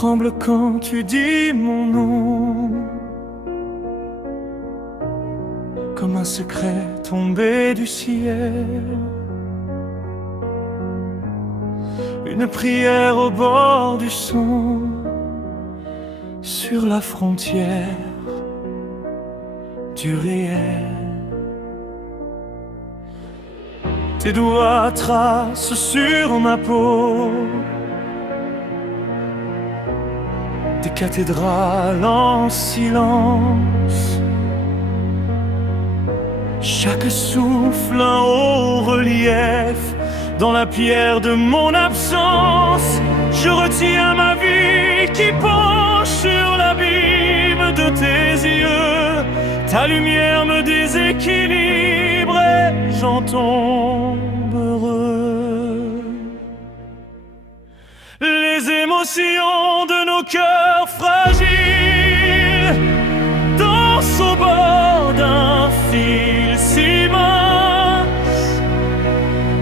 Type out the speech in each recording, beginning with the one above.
tremble quand tu dis mon nom, comme un secret tombé du ciel, une prière au bord du son, sur la frontière du réel. Tes doigts tracent sur ma peau des cathédrales en silence, chaque souffle un haut relief dans la pierre de mon absence. Je retiens ma vie qui penche sur l'abîme de tes yeux. Ta lumière me déséquilibre et j'en tombe heureux. Les émotions de nos cœurs fragiles dansent au bord d'un fil si mince,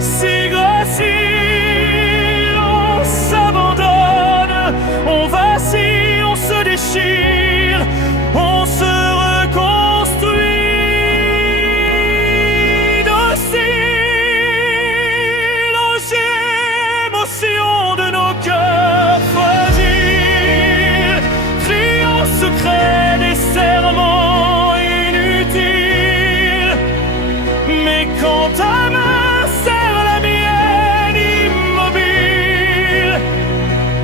si gracile. On s'abandonne, on vacille, on se déchire, on se reconstruit docile aux émotions de nos cœurs fragiles, criant secret des serments inutiles. Mais quand ta main serre la mienne immobile,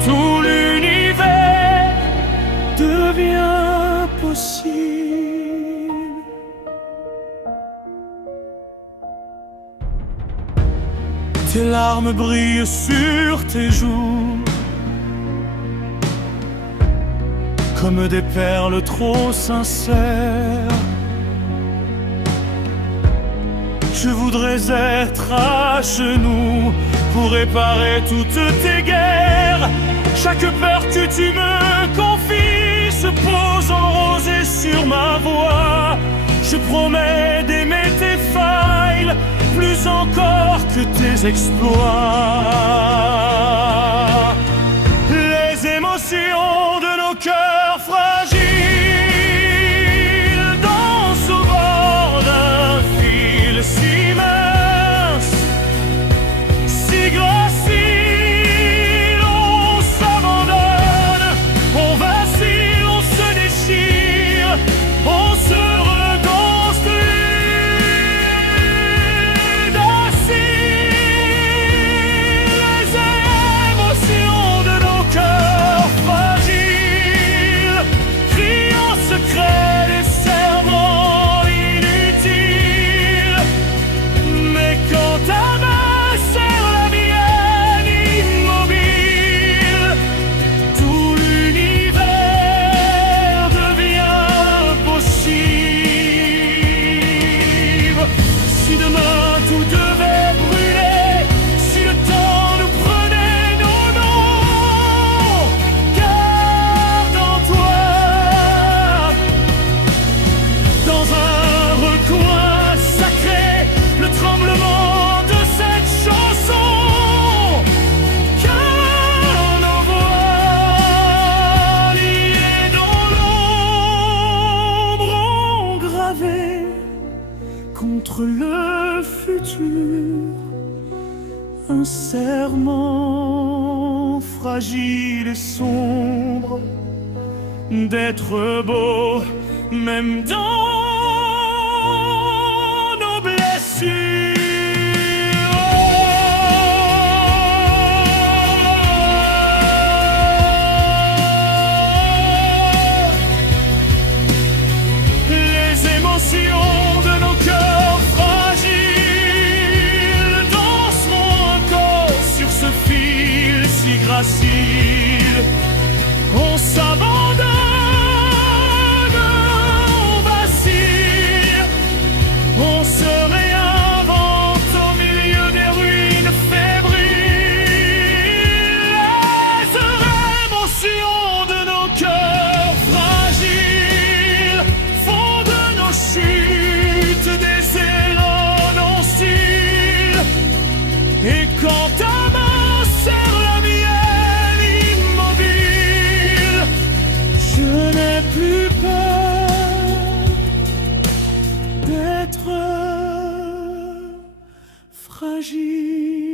tout l'univers devient possible. Tes larmes brillent sur tes joues comme des perles trop sincères. Je voudrais être à genoux pour réparer toutes tes guerres. Chaque peur que tu me confies se pose en rosée sur ma voix. Je promets d'aimer tes failles plus encore que tes exploits. Les émotions de nos cœurs fragiles dansent au bord d'un fil si mince, si gracile. On s'abandonne, on vacille, on se déchire, on se reconstruit docile. Les émotions de nos cœurs fragiles, criant secret des serments inutiles. Mais quand ta main serre la mienne immobile, tout l'univers devient possible. Si demain tout devait brûler, si le temps nous prenait nos noms, garde en toi, dans un recoin sacré, le tremblement de cette chanson. Car nos voix liées dans l'ombre ont gravé contre le futur un serment fragile et sombre d'être beau même dans nos blessures. Les émotions de nos cœurs fragiles danseront encore sur ce fil si gracile. On s'abandonne, on vacille. fragile.